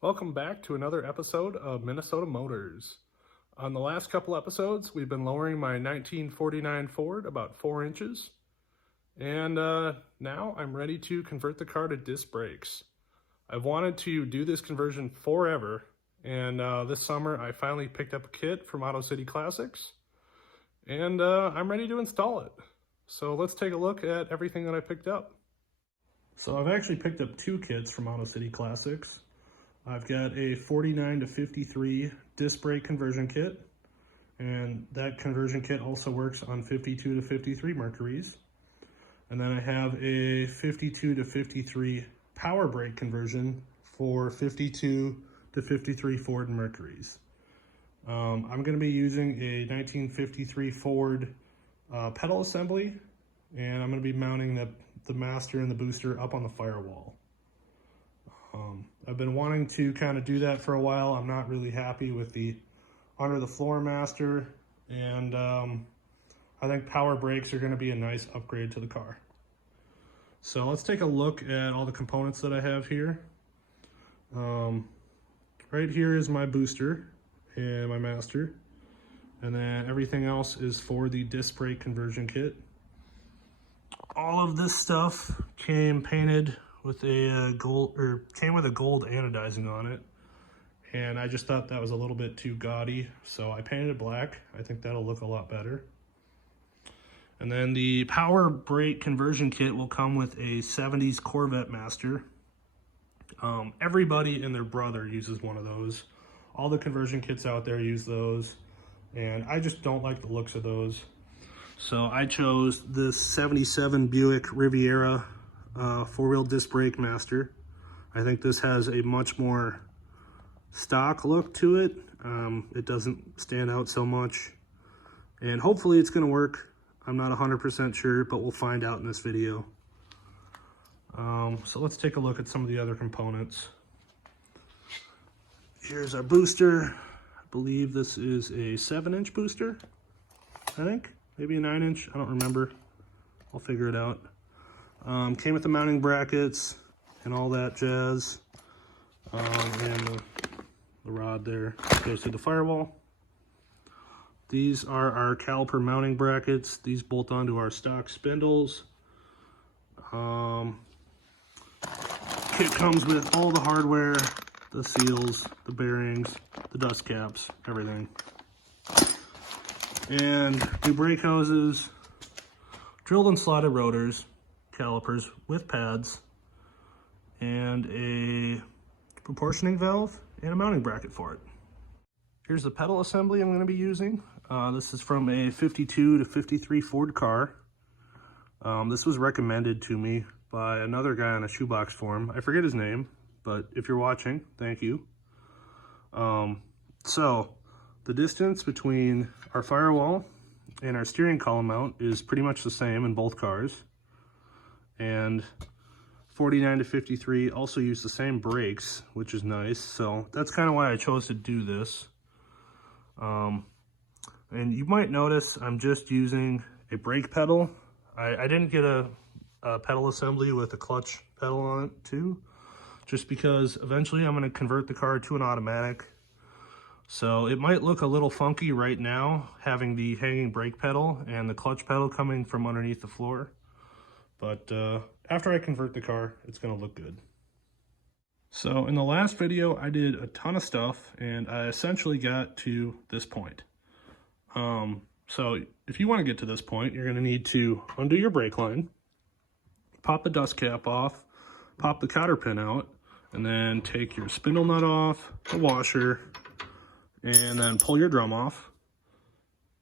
Welcome back to another episode of Minnesota Motors. On the last couple episodes, we've been lowering my 1949 Ford about 4 inches. And now I'm ready to convert the car to disc brakes. I've wanted to do this conversion forever, and this summer I finally picked up a kit from Auto City Classics, and I'm ready to install it. So let's take a look at everything that I picked up. So I've actually picked up 2 kits from Auto City Classics. I've got a 49 to 53 disc brake conversion kit, and that conversion kit also works on 52 to 53 Mercuries. And then I have a 52 to 53 power brake conversion for 52 to 53 Ford Mercuries. I'm going to be using a 1953 Ford pedal assembly, and I'm going to be mounting the master and the booster up on the firewall. I've been wanting to kind of do that for a while. I'm not really happy with the under the floor master, and I think power brakes are going to be a nice upgrade to the car. So let's take a look at all the components that I have here. Right here is my booster and my master, and then everything else is for the disc brake conversion kit. All of this stuff came painted with a gold anodizing on it, and I just thought that was a little bit too gaudy, so I painted it black. I think that'll look a lot better. And then the power brake conversion kit will come with a 70s Corvette master. Everybody and their brother uses one of those. All the conversion kits out there use those, and I just don't like the looks of those. So I chose this 77 Buick Riviera 4-wheel disc brake master. I think this has a much more stock look to it. It doesn't stand out so much, and hopefully it's going to work. I'm not 100% sure, but we'll find out in this video. So let's take a look at some of the other components. Here's our booster. I believe this is a 7-inch booster, I think. Maybe a 9-inch, I don't remember. I'll figure it out. Came with the mounting brackets and all that jazz. And the rod there goes through the firewall. These are our caliper mounting brackets. These bolt onto our stock spindles. Kit comes with all the hardware, the seals, the bearings, the dust caps, everything. And new brake hoses, drilled and slotted rotors, calipers with pads, and a proportioning valve and a mounting bracket for it. Here's the pedal assembly I'm going to be using. This is from a 52 to 53 Ford car. This was recommended to me by another guy on a shoebox forum. I forget his name, but if you're watching, thank you. So the distance between our firewall and our steering column mount is pretty much the same in both cars. And 49 to 53 also use the same brakes, which is nice. So that's kind of why I chose to do this. And you might notice I'm just using a brake pedal. I didn't get a pedal assembly with a clutch pedal on it too, just because eventually I'm going to convert the car to an automatic. So it might look a little funky right now, having the hanging brake pedal and the clutch pedal coming from underneath the floor. But after I convert the car, it's going to look good. So in the last video, I did a ton of stuff, and I essentially got to this point. So if you want to get to this point, you're going to need to undo your brake line, pop the dust cap off, pop the cotter pin out, and then take your spindle nut off, the washer, and then pull your drum off.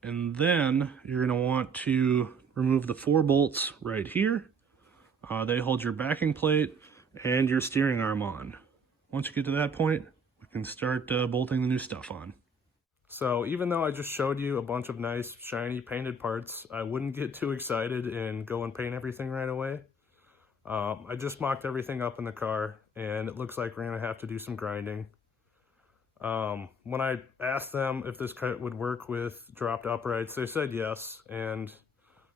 And then you're going to want to remove the 4 bolts right here. They hold your backing plate and your steering arm on. Once you get to that point, we can start bolting the new stuff on. So even though I just showed you a bunch of nice, shiny, painted parts, I wouldn't get too excited and go and paint everything right away. I just mocked everything up in the car, and it looks like we're gonna have to do some grinding. When I asked them if this kit would work with dropped uprights, they said yes, and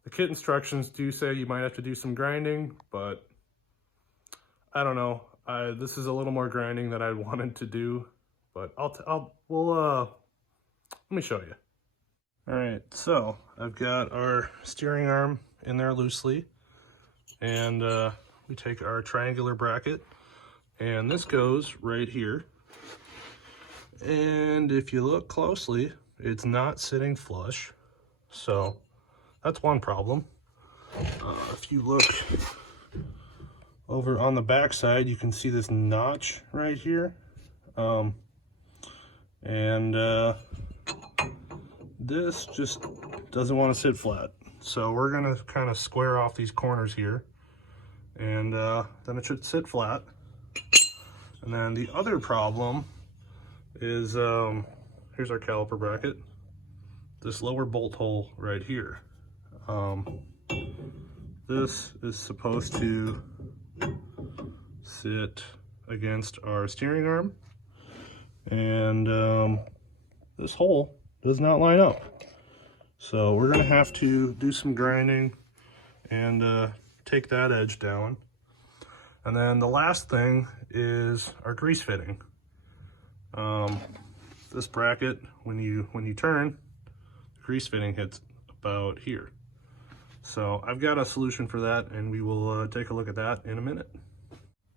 the kit instructions do say you might have to do some grinding, but I don't know. This is a little more grinding than I wanted to do, but let me show you. All right, so I've got our steering arm in there loosely, and we take our triangular bracket, and this goes right here. And if you look closely, it's not sitting flush, so that's one problem. If you look over on the back side, you can see this notch right here, this just doesn't want to sit flat. So we're gonna kind of square off these corners here, and then it should sit flat. And then the other problem is, here's our caliper bracket, this lower bolt hole right here. This is supposed to sit against our steering arm, and this hole does not line up. So we're gonna have to do some grinding and take that edge down. And then the last thing is our grease fitting. This bracket, when you turn, the grease fitting hits about here. So I've got a solution for that, and we will take a look at that in a minute.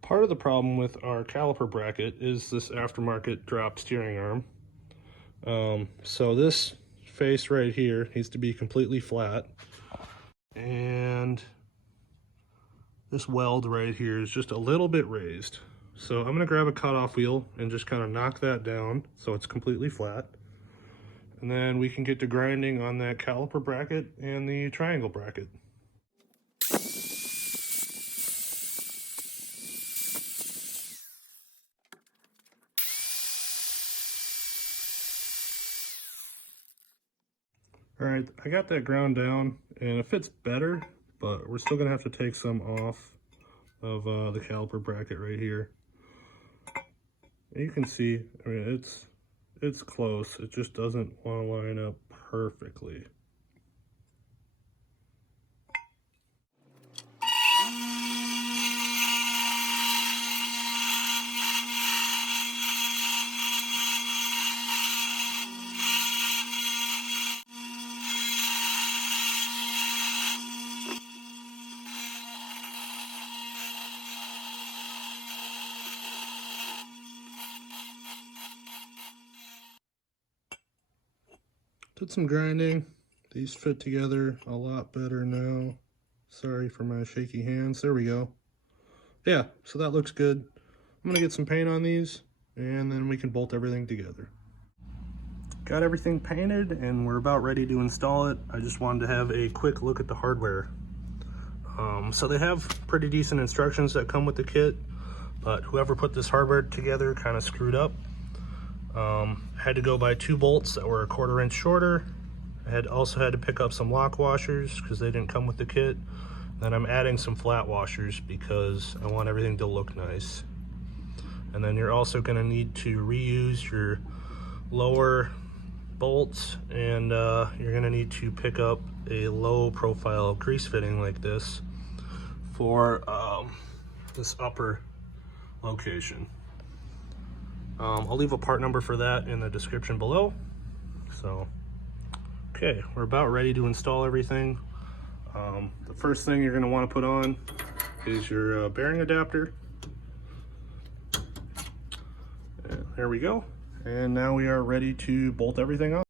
Part of the problem with our caliper bracket is this aftermarket drop steering arm. So this face right here needs to be completely flat, and this weld right here is just a little bit raised. So I'm gonna grab a cutoff wheel and just kind of knock that down so it's completely flat. And then we can get to grinding on that caliper bracket and the triangle bracket. All right, I got that ground down and it fits better, but we're still gonna have to take some off of the caliper bracket right here. And you can see, I mean, it's close. It just doesn't want to line up perfectly. Did some grinding. These fit together a lot better now. Sorry for my shaky hands. There we go. Yeah, so that looks good. I'm gonna get some paint on these, and then we can bolt everything together. Got everything painted, and we're about ready to install it. I just wanted to have a quick look at the hardware. So they have pretty decent instructions that come with the kit, but whoever put this hardware together kind of screwed up. I had to go buy 2 bolts that were a 1/4 inch shorter. I also had to pick up some lock washers because they didn't come with the kit. Then I'm adding some flat washers because I want everything to look nice. And then you're also going to need to reuse your lower bolts, and you're going to need to pick up a low profile grease fitting like this for this upper location. I'll leave a part number for that in the description below. So, okay, we're about ready to install everything. The first thing you're going to want to put on is your bearing adapter. And there we go. And now we are ready to bolt everything on.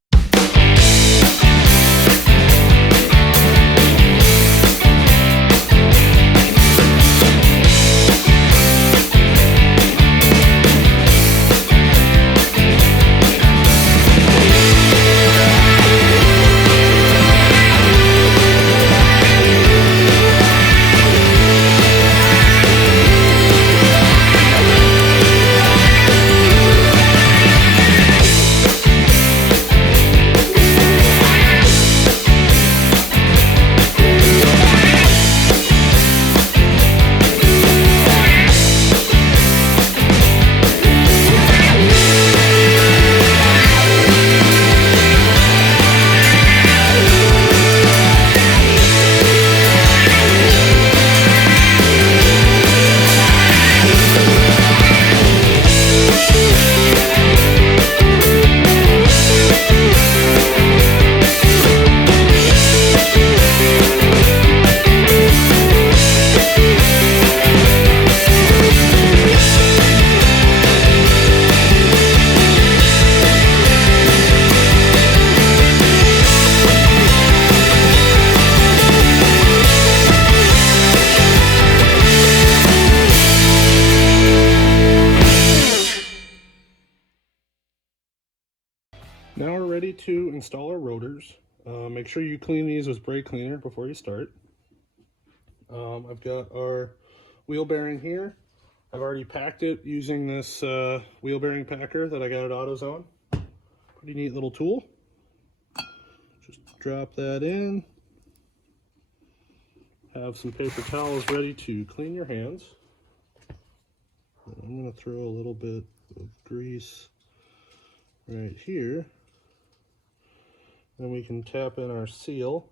Now we're ready to install our rotors. Make sure you clean these with brake cleaner before you start. I've got our wheel bearing here. I've already packed it using this wheel bearing packer that I got at AutoZone. Pretty neat little tool. Just drop that in. Have some paper towels ready to clean your hands. I'm going to throw a little bit of grease right here. Then we can tap in our seal.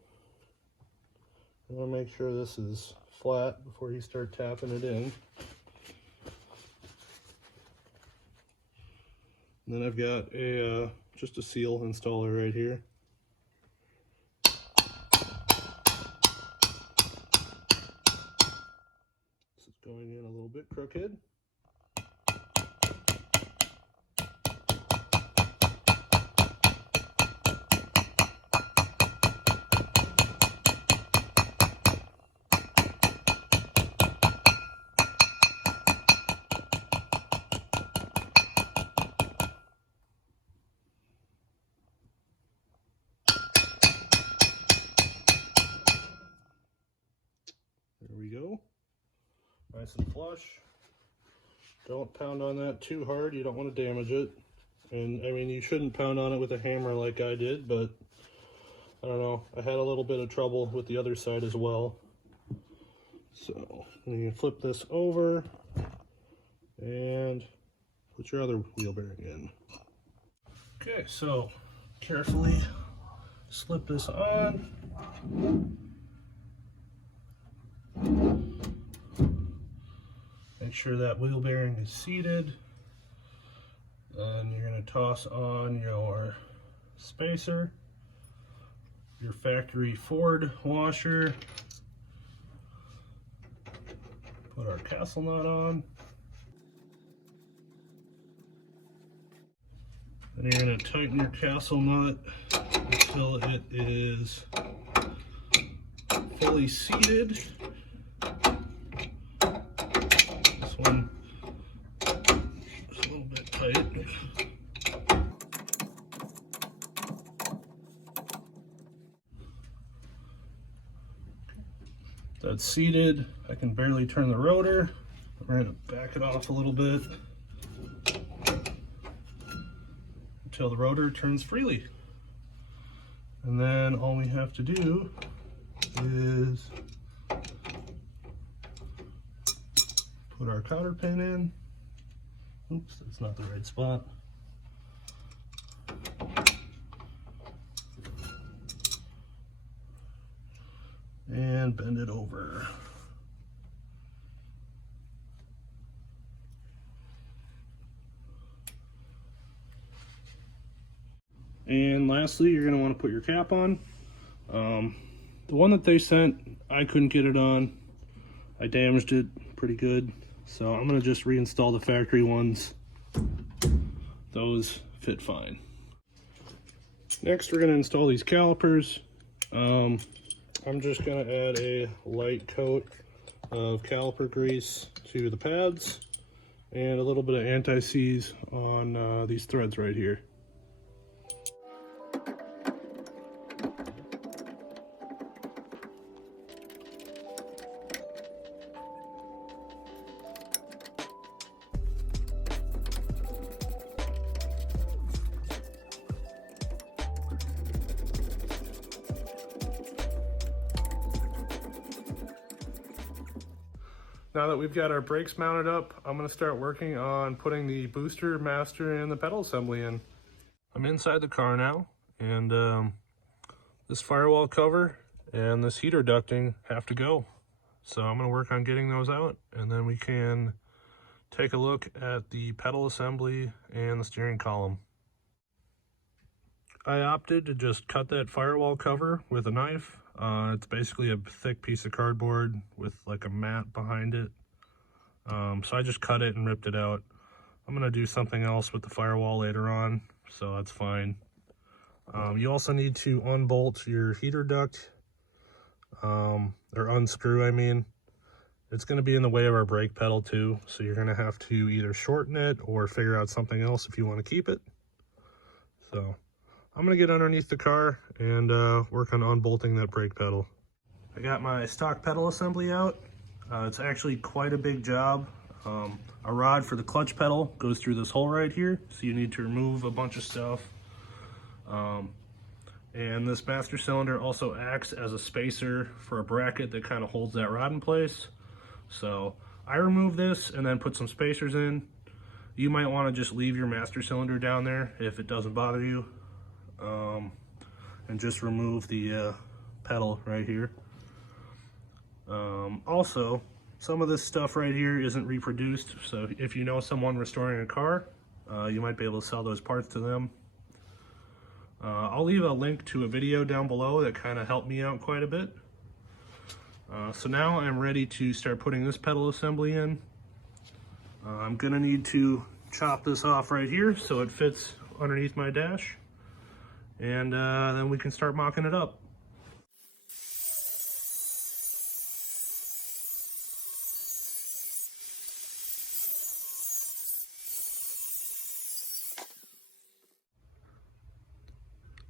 I want to make sure this is flat before you start tapping it in. And then I've got a just a seal installer right here. This is going in a little bit crooked. There we go. Nice and flush. Don't pound on that too hard. You don't want to damage it. And I mean, you shouldn't pound on it with a hammer like I did, but I don't know. I had a little bit of trouble with the other side as well. So you flip this over and put your other wheel bearing in. Okay, so carefully slip this on. Make sure that wheel bearing is seated. Then you're going to toss on your spacer, your factory Ford washer, put our castle nut on. Then you're going to tighten your castle nut until it is fully seated. This one is a little bit tight. That's seated. I can barely turn the rotor. We're going to back it off a little bit until the rotor turns freely. And then all we have to do is put our cotter pin in. Oops, that's not the right spot. And bend it over. And lastly, you're going to want to put your cap on. The one that they sent, I couldn't get it on. I damaged it pretty good. So I'm going to just reinstall the factory ones. Those fit fine. Next, we're going to install these calipers. I'm just going to add a light coat of caliper grease to the pads and a little bit of anti-seize on these threads right here. Now that we've got our brakes mounted up, I'm going to start working on putting the booster, master, and the pedal assembly in. I'm inside the car now, and this firewall cover and this heater ducting have to go. So I'm going to work on getting those out, and then we can take a look at the pedal assembly and the steering column. I opted to just cut that firewall cover with a knife. It's basically a thick piece of cardboard with like a mat behind it. So I just cut it and ripped it out. I'm going to do something else with the firewall later on, so that's fine. You also need to unbolt your heater duct, or unscrew, I mean. It's going to be in the way of our brake pedal too, so you're going to have to either shorten it or figure out something else if you want to keep it. So I'm gonna get underneath the car and work on unbolting that brake pedal. I got my stock pedal assembly out. It's actually quite a big job. A rod for the clutch pedal goes through this hole right here, so you need to remove a bunch of stuff. And this master cylinder also acts as a spacer for a bracket that kind of holds that rod in place. So I removed this and then put some spacers in. You might want to just leave your master cylinder down there if it doesn't bother you. And just remove the pedal right here. Also, some of this stuff right here isn't reproduced, so if you know someone restoring a car, you might be able to sell those parts to them. I'll leave a link to a video down below that kind of helped me out quite a bit. So now I'm ready to start putting this pedal assembly in. I'm gonna need to chop this off right here so it fits underneath my dash, and then we can start mocking it up.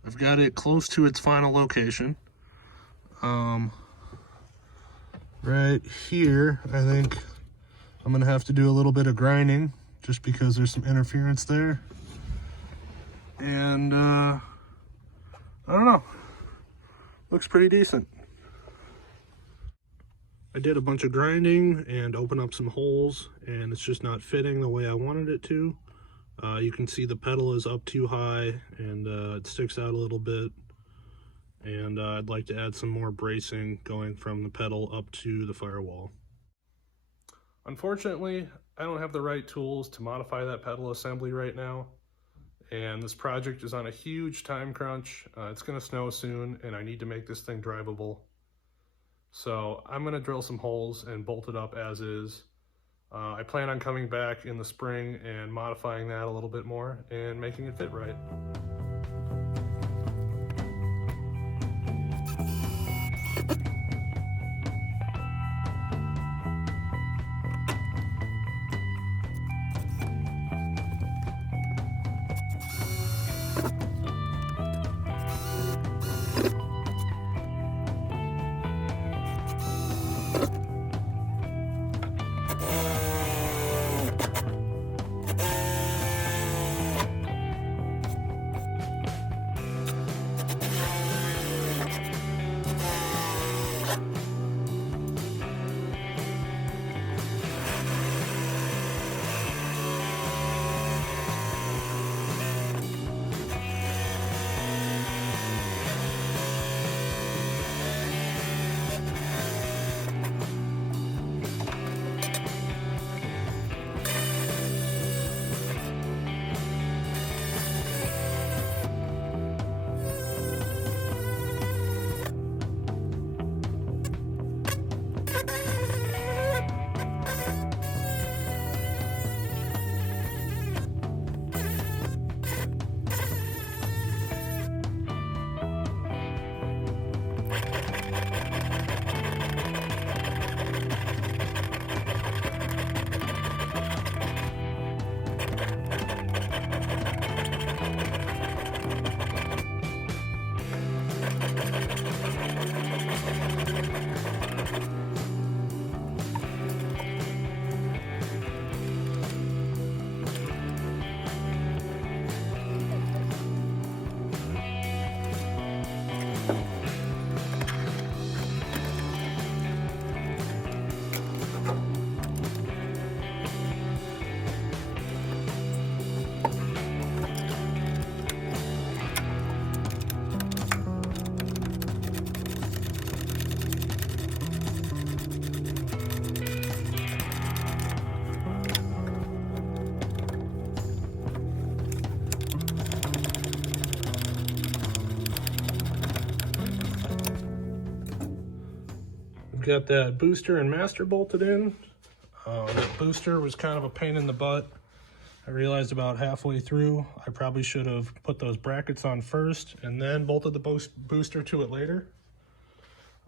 I've got it close to its final location. Right here, I think I'm gonna have to do a little bit of grinding just because there's some interference there. And I don't know, looks pretty decent. I did a bunch of grinding and opened up some holes, and it's just not fitting the way I wanted it to. You can see the pedal is up too high and it sticks out a little bit, and I'd like to add some more bracing going from the pedal up to the firewall. Unfortunately, I don't have the right tools to modify that pedal assembly right now, and this project is on a huge time crunch. It's going to snow soon and I need to make this thing drivable. So I'm going to drill some holes and bolt it up as is. I plan on coming back in the spring and modifying that a little bit more and making it fit right. Got that booster and master bolted in. That booster was kind of a pain in the butt. I realized about halfway through I probably should have put those brackets on first and then bolted the booster to it later.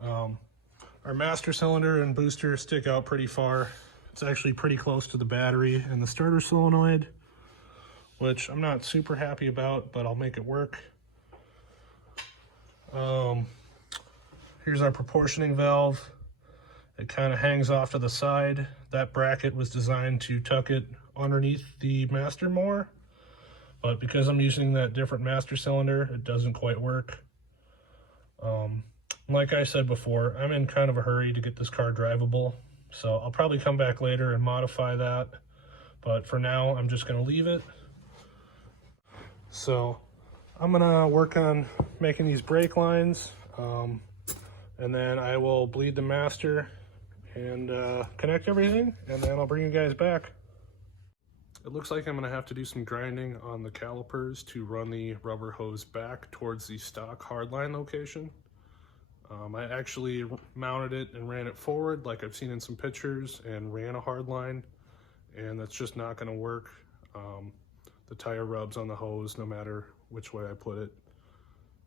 Our master cylinder and booster stick out pretty far. It's actually pretty close to the battery and the starter solenoid, which I'm not super happy about, but I'll make it work. Here's our proportioning valve. It kind of hangs off to the side. That bracket was designed to tuck it underneath the master more, but because I'm using that different master cylinder, it doesn't quite work. Like I said before, I'm in kind of a hurry to get this car drivable, so I'll probably come back later and modify that, but for now I'm just going to leave it. So I'm going to work on making these brake lines, and then I will bleed the master and connect everything, and then I'll bring you guys back. It looks like I'm going to have to do some grinding on the calipers to run the rubber hose back towards the stock hardline location. I actually mounted it and ran it forward like I've seen in some pictures and ran a hardline, and that's just not going to work. The tire rubs on the hose no matter which way I put it.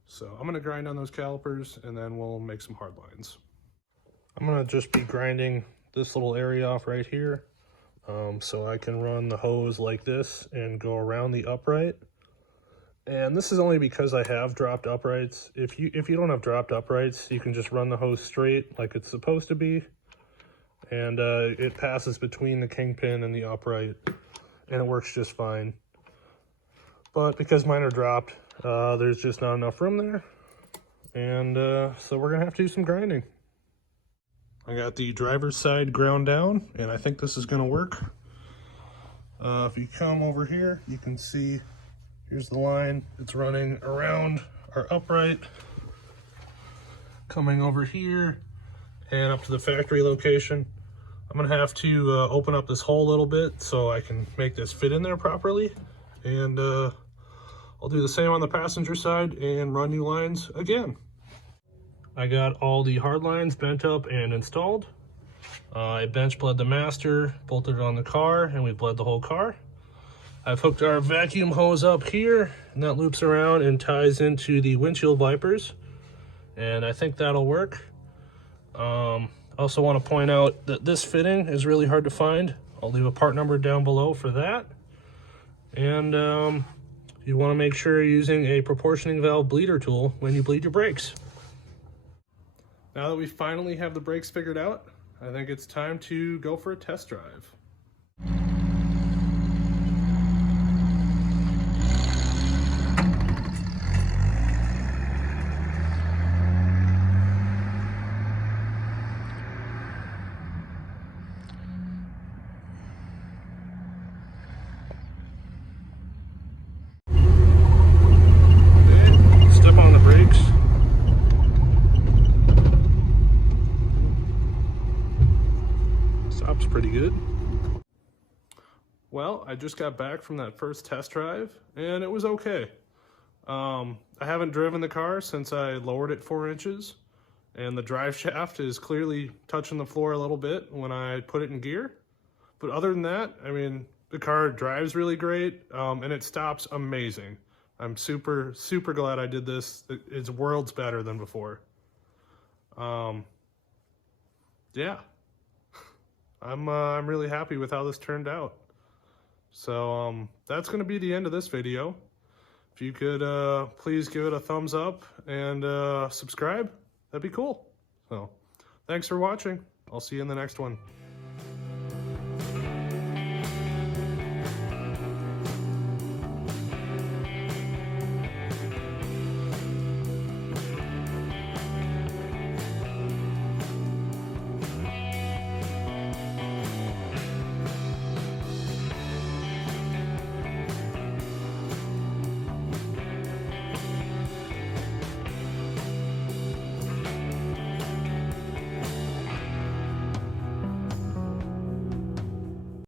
So I'm going to grind on those calipers and then we'll make some hard lines. I'm going to just be grinding this little area off right here, so I can run the hose like this and go around the upright. And this is only because I have dropped uprights. If you don't have dropped uprights, you can just run the hose straight like it's supposed to be, and it passes between the kingpin and the upright and it works just fine. But because mine are dropped, there's just not enough room there, and so we're gonna have to do some grinding. I got the driver's side ground down, and I think this is gonna work. If you come over here, you can see here's the line. It's running around our upright, coming over here and up to the factory location. I'm gonna have to open up this hole a little bit so I can make this fit in there properly, and I'll do the same on the passenger side and run new lines again. I got all the hard lines bent up and installed. I bench bled the master, bolted it on the car, and we bled the whole car. I've hooked our vacuum hose up here, and that loops around and ties into the windshield wipers, and I think that'll work. Also want to point out that this fitting is really hard to find. I'll leave a part number down below for that. And you want to make sure you're using a proportioning valve bleeder tool when you bleed your brakes. Now that we finally have the brakes figured out, I think it's time to go for a test drive. Step on the brakes. Stops pretty good. Well, I just got back from that first test drive and it was okay. I haven't driven the car since I lowered it 4 inches, and the drive shaft is clearly touching the floor a little bit when I put it in gear. But other than that, I mean, the car drives really great, and it stops amazing. I'm super glad I did this. It's worlds better than before. Yeah. I'm really happy with how this turned out. So that's going to be the end of this video. If you could please give it a thumbs up and subscribe, that'd be cool. So thanks for watching. I'll see you in the next one.